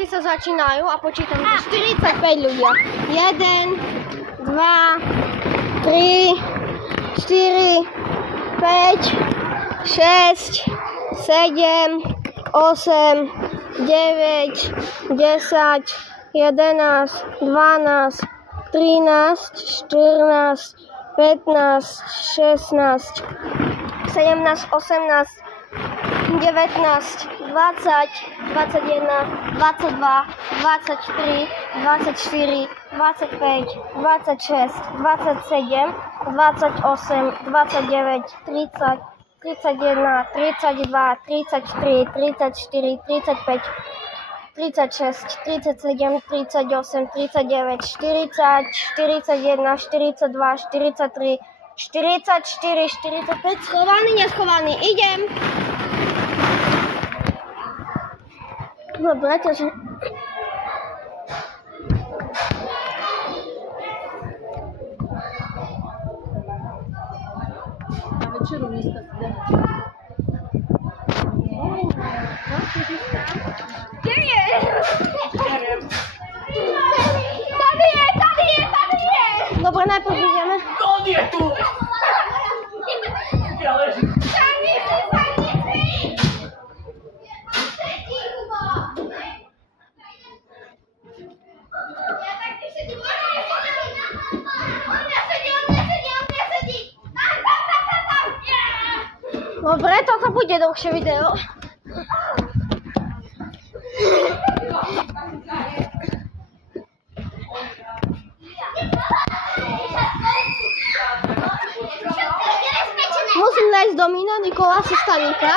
Party sa začínajú a počítam 45 ľudia. 1, 2, 3, 4, 5, 6, 7, 8, 9, 10, 11, 12, 13, 14, 15, 16, 17, 18, 19, 20, 21, 22, 23, 24, 25, 26, 27, 28, 29, 30, 31, 32, 33, 34, 35, 36, 37, 38, 39, 40, 41, 42, 43, 44, 45, schovaný, neschovaný, idem. Dobre, takže... Na večeru dneska si dáme. Kde je? Neviem. Tady je! Dobre, najprv ideme. On je tu! Ja ležím. Dobre, toto bude dlhšie video. Musím nájsť Domina, Nikolasa, Stanika.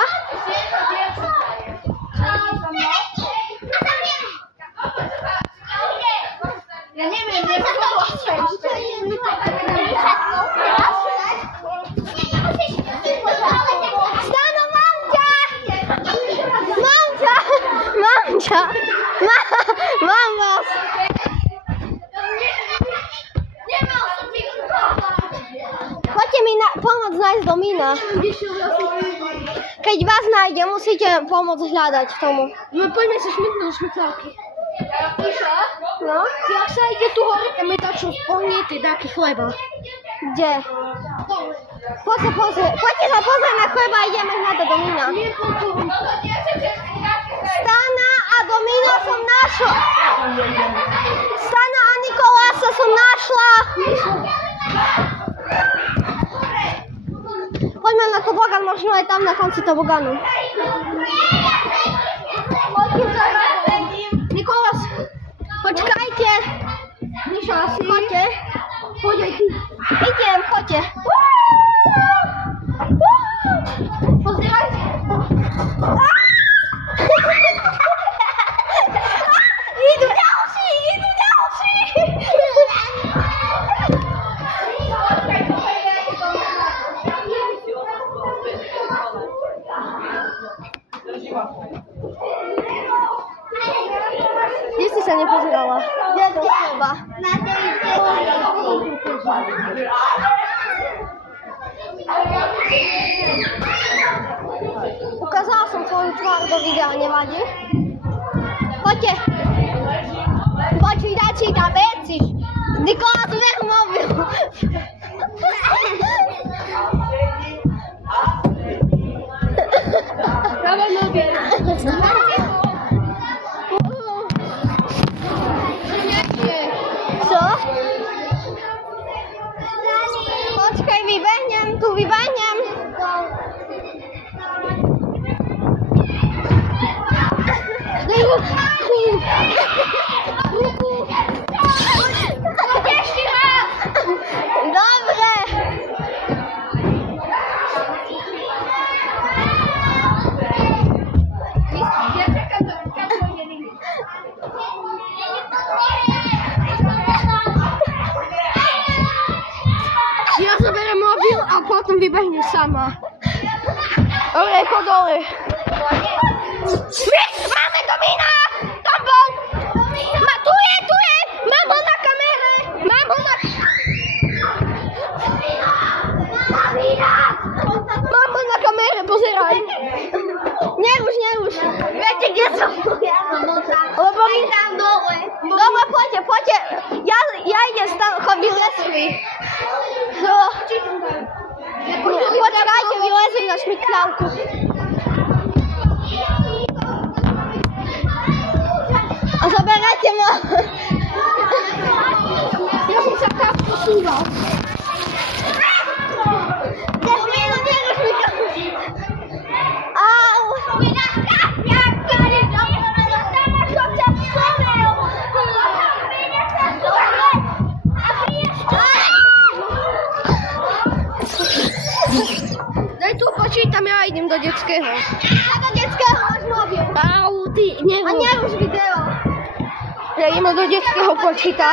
Ja neviem, kde to bolo Stano, mám ťa! Mám vás! Poďte mi pomôcť nájsť Domina. Keď vás nájde, musíte pomôcť hľadať tomu. No poďme sa šmyknúť do šmyklávky. No? Jak sa ide tu hore, tam je tačo spolniete dáky chleba. Kde? Poďte sa pozrieť na chleba a ideme hľadať Domina. Stana a Domina som našla. Stana a Nikolasa som našla. Poďme na tobogán, možno aj tam na konci toboganu. Nikolas, počkajte. Mišo, asi? Choďte. Poď aj ty. Idem, choďte. Pozeraj. Idú ďalší. Kde si sa nepozerala? Kde do chleba? Ukázala som tvoju tvár do videa, nevadí? Poďte. Počítaj, čítam veci. Nikola, tu nech mobil. Dávaj mobil. Co? Počkaj, vybehnem. Dobre. Ja zoberiem mobil a potom vybehneš sama. Dobre, chod dole. Máme Domina! Tam bol! Tu je! Mám ho na kamere! Mám ho na kamere, pozeraj! Neruš! Viete, kde som? Lebo mi tam dole. Dobre, poďte. Ja idem tam vylezli. Počkajte, vylezem na šmiklávku. A zaberajte ma. Ja som sa tak posúval. Domino, neruš mi to. Au. Daj tu počítam, ja idem do detského. A do detského máš mobil. Au, ty, A neruš video. Ja idem do detského počítať.